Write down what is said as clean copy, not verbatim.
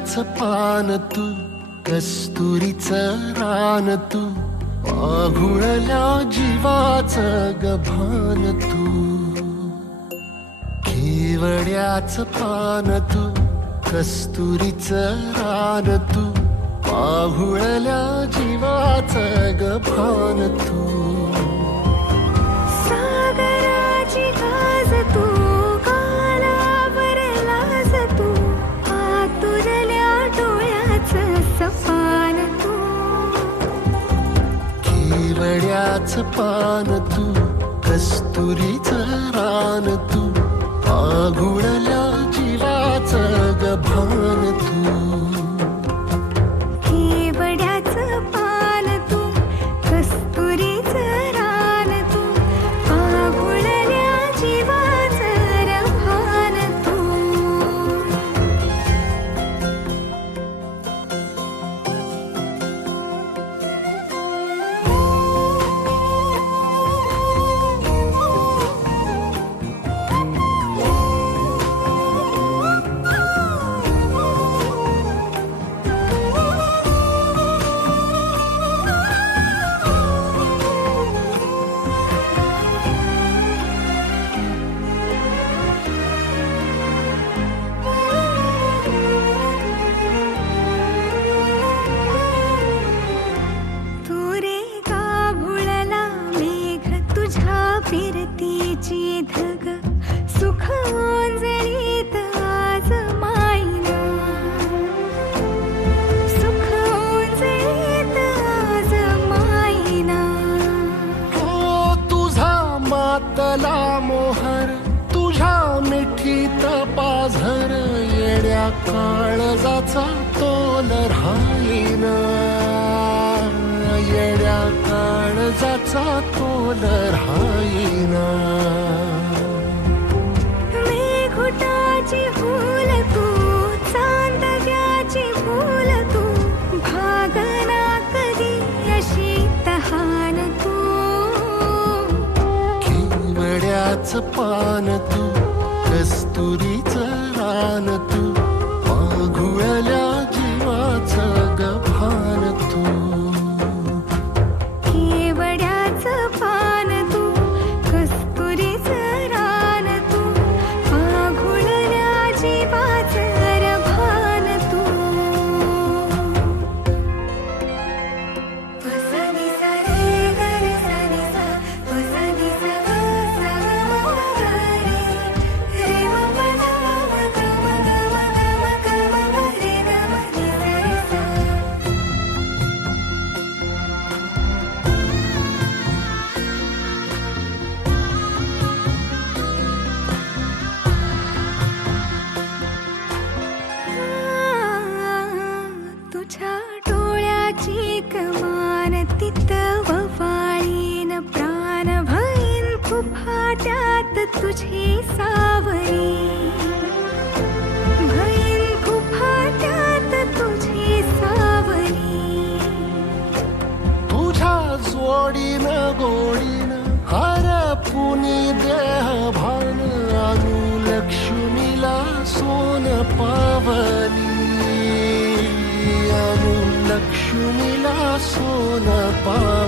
केवड्याचं पान तू, कस्तुरीचं रान तू, आघुळल्या जीवाचं गभान तू. केवड्याचं पान तू, कस्तुरीचं रान तू, आघुळल्या जीवाचं गभान तू. सागराची गाज तू, गालावरलाज तू, आतुरल्या डोळ्याचं सपान तू. केवड्याचं पान तू, कस्तुरीचं रान तू, आघुळल्या जीवाचं गभान तू. केवड्याचं पान तू, कस्तुरीचं रान तू, आघुळल्या जीवाचं रभान तू. फिरतीची धग सुख ओंजळीत आज मायना, सुख ओंजळीत आज मायना. हो तुझा मातला मोहर, तुझ्या मिठीत पाझर, येड्या काळजाचा तोल राहीना, येड्या काळजाचा तोल राहीना. मेघुटाची फूल तू, चांदव्याची फूल तू, भागना कधी अशी तहान तू. केवड्याचं पान तू, कस्तुरीचं रान तू, आघुळल्या जीवाचं गभान तू. केवड्याचं पान तू, कस्तुरीचं रान तू, आघुळल्या जीवाचं रभान तू. सा नि सा रे ग रे सा नि सा, सा नि सा ग सा ग म ग रे, रे म प ध म ग म ग म ग म ग म रे ग म नि सा रे सा. तुझ्या डोळ्याची कमान तिथं ववाळीन, प्राण भईन फुफाट्यात तुझी सावरी, भईन फुफाट्यात तुझी सावरी. तुझ्या जोडीनं गोडीनं हरपुनी देह भान, अनुलक्ष्मीला सोन पावली, अनुलक्ष्मीला सोन पावली.